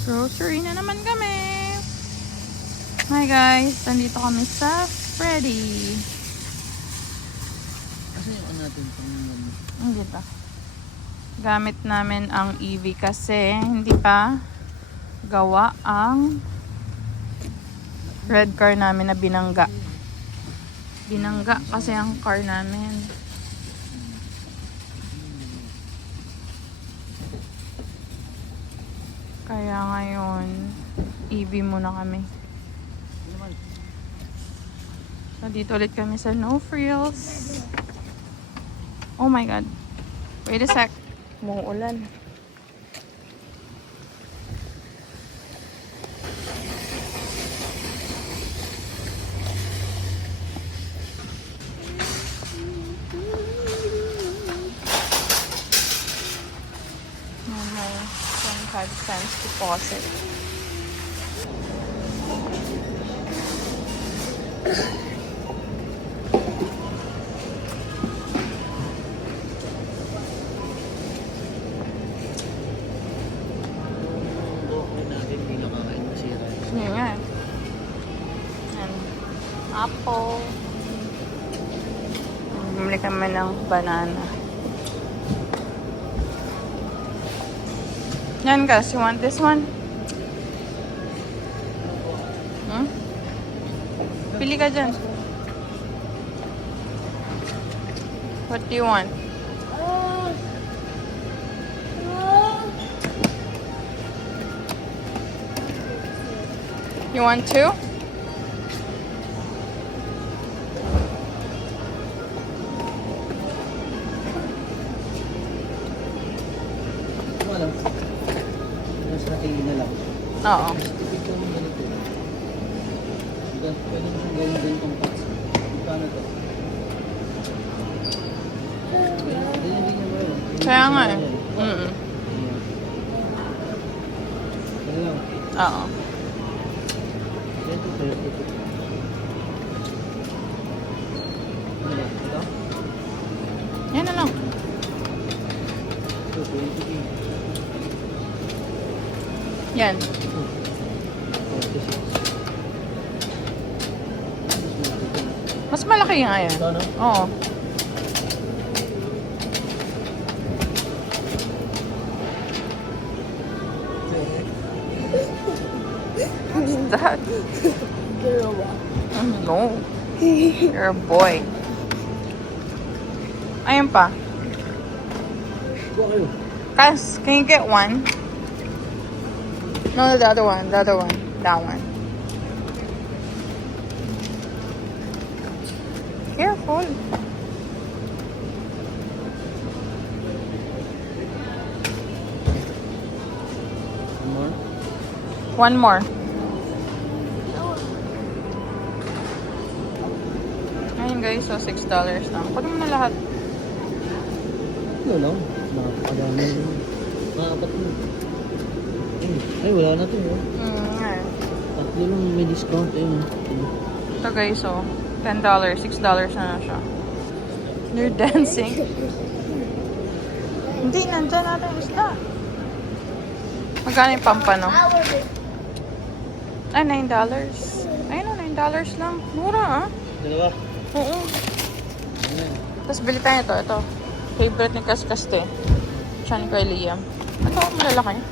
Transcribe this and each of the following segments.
Grocery na naman kami. Hi guys, nandito kami sa Freddy. Kasi yung ano natin pang Hindi pa. Gamit namin ang EV kasi hindi pa gawa ang red car namin na binangga. Binangga kasi ang car namin. Kaya ngayon, EV muna kami. So, dito ulit kami sa No Frills. Oh my God. Wait a sec. Umuulan. May 25 cents deposit. broccoli natin hindi nakakain masira. Yun nga. And apple. Bumili kami ng banana. Yan guys, you want this one? Hmm? Pili ka dyan. What do you want? You want two? Ano lang? Nasa tingin na lang. Oo. Tipid ko ng ganito. Pwede mo siyang gawin ganitong parts. Paano to? Ganyan din yung gawin. Kaya nga eh. Ano lang? Oo. Ganito pwede ito. Ano ba? Ito? Yan na lang. Ito, 20. Yan. 46. Mas malaki nga yan. Ito, ano? Oo. What's that? No. You're a boy. Ayun pa. Kuha kayo. Guys, can you get one? No, the other one. The other one. That one. Careful. More? One more. Ayun guys, so $6 lang. Kunin mo na lahat. Ano lang? Nakakadami rin. Nakakapat mo. Ay, wala na to. Oh. Nga. Tatlo lang may discount. Ayun. Ito guys, so $10, $6 na siya. You're dancing. Hindi, nandyan natin isda. Magkano yung pampano? Ay, $9. Ayun o, $9 lang. Mura ah. Dalawa. Oo. Ayan. Tapos bili tayo ito. Ito. Favorite ni Kaskaste. Siya ni Kuya Liam. Ito, malalaki.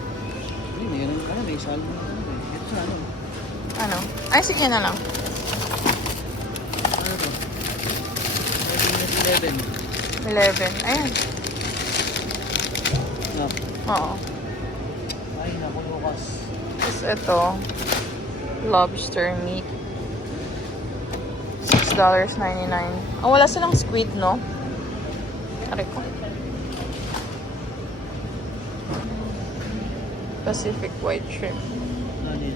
Ay, meron ka na. May salmon ka na. Ito sa ano? Ano? Ay, sige na lang. Ano to? 11. 11. Ayan. No. Oo. Ay, naku, Lucas. Tapos ito. Lobster meat. $6.99. Oh, wala silang squid, no? Aray ko. Pacific white shrimp. Ano yun?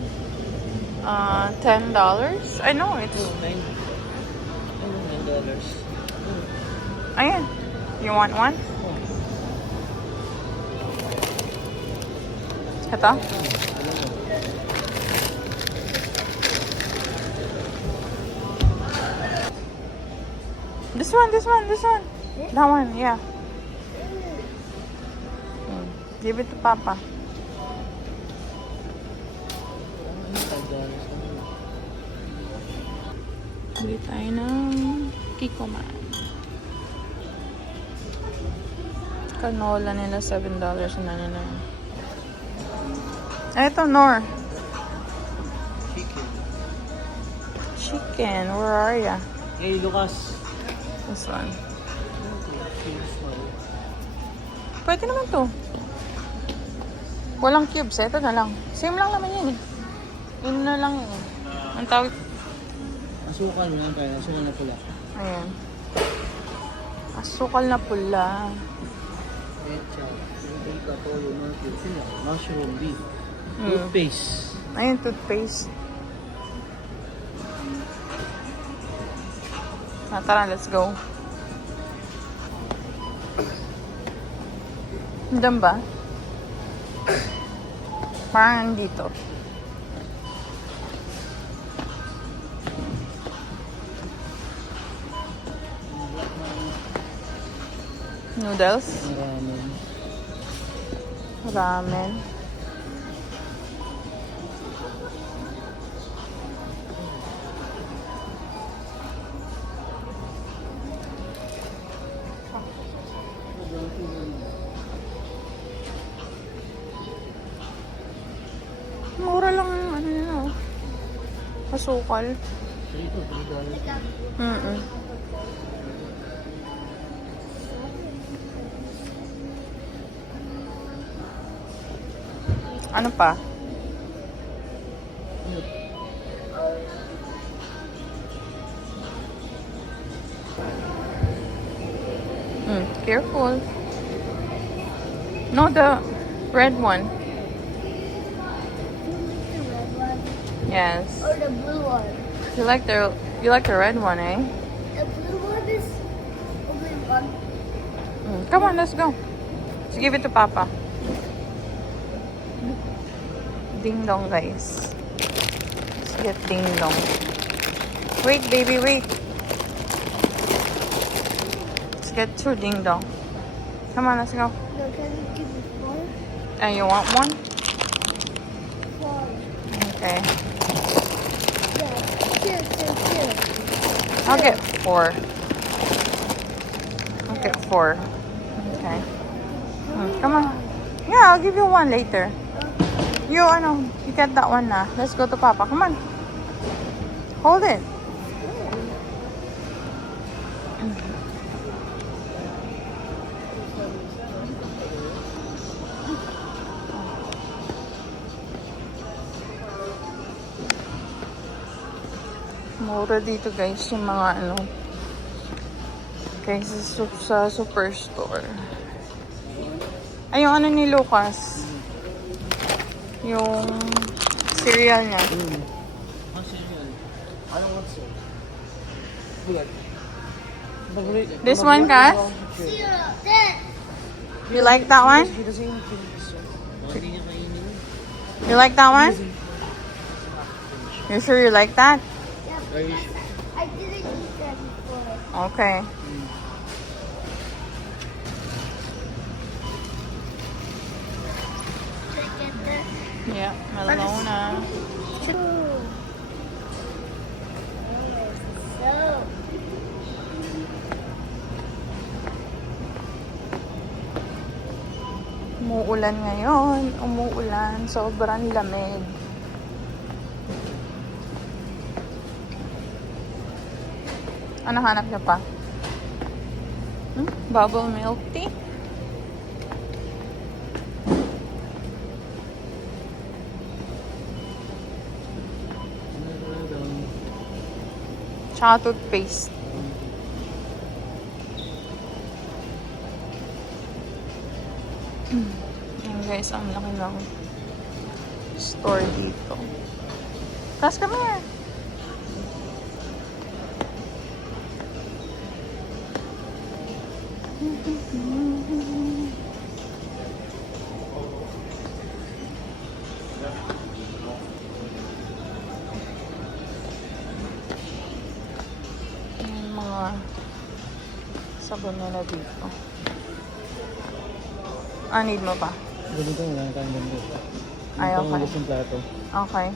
$10? I know, it's... Oh, $9. Ano, $9. Ayan. You want one? Oh. Ito? This one. That one, yeah. Give it to Papa. Bili tayo ng Kikoman. Canola nila $7.99. Eto, Nor. Chicken. Where are ya? Hey, Lucas. This one. Pwede naman to. Walang cubes. Ito na lang. Same lang naman yun eh. Yun na lang yun. Ang tawag. Asukal mo yan kaya. Asukal na pula. Ayan. Asukal na pula. Mecha. Bika, toyo, mushroom, beef. Mm. Toothpaste. Ayun, toothpaste. Tara, let's go. Diyan ba? Parang dito. Noodles? Ramen. Ramen. Mura lang ano nila oh. Asukal. Dito, $3. Mm-mm. Ano pa? Careful. No, the red one. The red one Yes. or the blue one? You like the red one, eh? The blue one is only one. Come on, let's go. Let's give it to Papa. Ding dong, guys. Let's get ding dong. Wait, baby, wait. Let's get to ding dong. Come on, let's go. No, can you give me four? And you want one? Four. Okay. Yeah. Here. I'll get 4. I'll get 4. Okay. Come on. Yeah, I'll give you one later. You get that one now. Let's go to Papa. Come on. Hold it. Mura dito guys yung mga kaysa sa superstore. Ay, yung ni Lucas. Yung cereal niya. Ang cereal. I don't want cereal. This one, Cass? Zero. That. You like that one? Hindi niya kainin. You like that one? You sure you like that? Yeah, Are you sure? I didn't eat that before. Okay. Should I get that? Yeah, Melona. So. Umuulan ngayon. Umuulan. Sobrang lamig. Ano hanap niyo pa? Bubble milk tea? Tsaka toothpaste. Ayan guys, ang laki ng store dito. Tapos come here. Ayan mga sabon nila dito. Need mo pa? Ganito wala na tayong ganito. Ay, okay. Pangalas ng plato. Okay.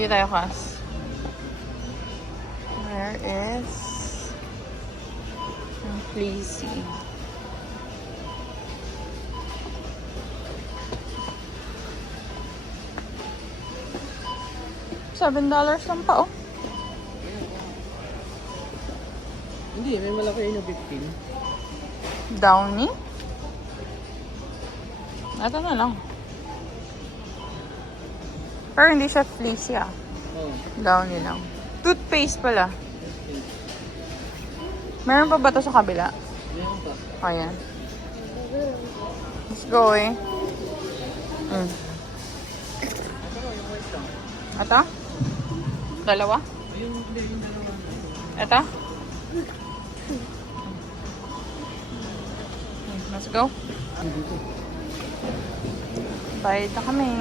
Sige tayo, Kas. Where is ang fleecy? $7 lang pa, oh. Hindi, may malaki na 15. Downy? Ito na lang. Pero hindi siya fleecy, ah. Oo. Downy lang. Toothpaste pala. Meron pa ba ito sa kabila? Meron pa. Ayan. Let's go, eh. Ito? Dalawa? Yung dalawa. Ito? Let's go. Dito. Bayad na kami.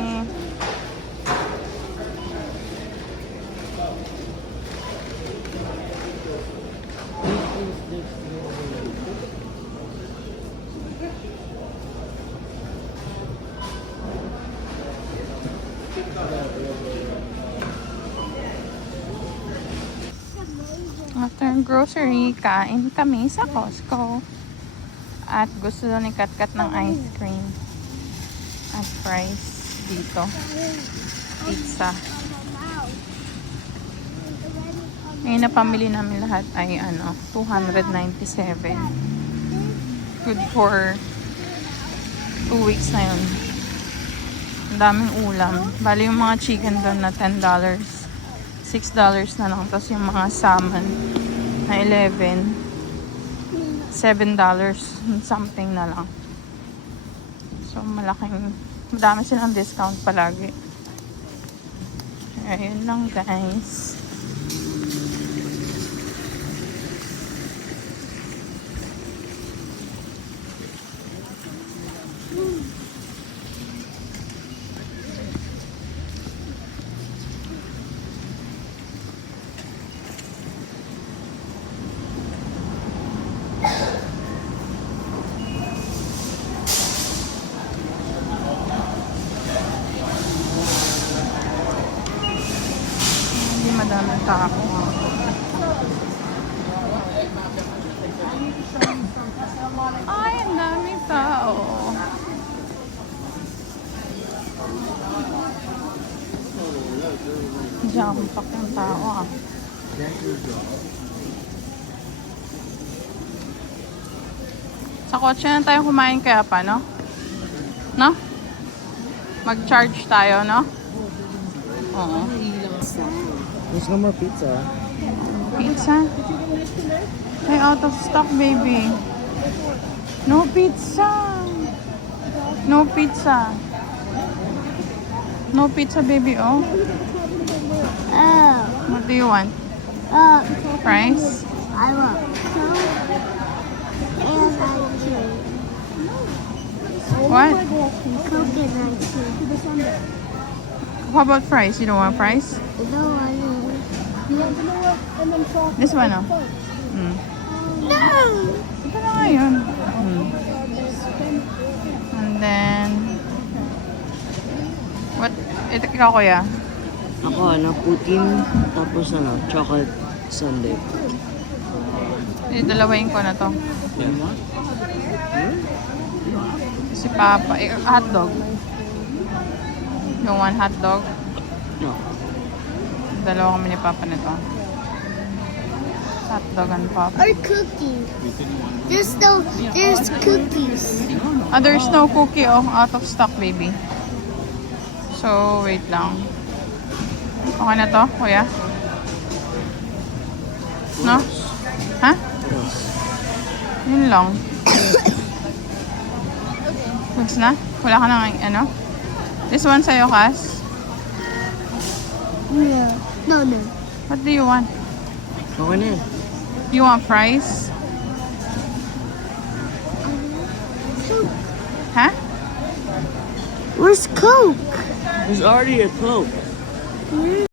After grocery, kain kami sa Costco. At gusto daw ni Katkat ng ice cream. At fries dito. Pizza. Ngayon na pamili namin lahat ay ano, $297. Good for 2 weeks na yun. Ang daming ulam. Bali yung mga chicken doon na $10. $6 na lang. Tapos yung mga salmon na $11. $7 something na lang. So madami silang discount palagi. Ayun lang, guys. Hindi madaming tao. Ay, ang daming tao. Jam-pack ng tao, ah. Sa kotse na tayo kumain kaya pa, no? No? Mag-charge tayo, no? Oo. There's no more pizza. Pizza? Ay, out of stock, baby. No pizza. No pizza. No pizza, baby, oh. Oh, What do you want? Fries? I want Coke and ice cream. What? Coke and ice cream. How about fries? You don't want fries? No, I don't. This one, oh. Mm. No! Ito na nga yun. Mm. And then, what? Ito ikaw, kuya. Ako, putin, tapos chocolate sundae. Dalawain ko na to. Yeah. Si Papa. Hotdog. You want hotdog? No. Dalawa kami ni Papa nito. Hotdog and Papa. Or cookies. There's cookies. There's no cookie, oh. Out of stock, baby. So, wait lang. Okay na to, kuya? No? Ha? Yun lang. Goods na? Wala ka nang ano? This one sa'yo, Kas? Yeah. No. What do you want? Okay na yun. You want fries? Coke. Ha? Where's Coke? There's already a Coke.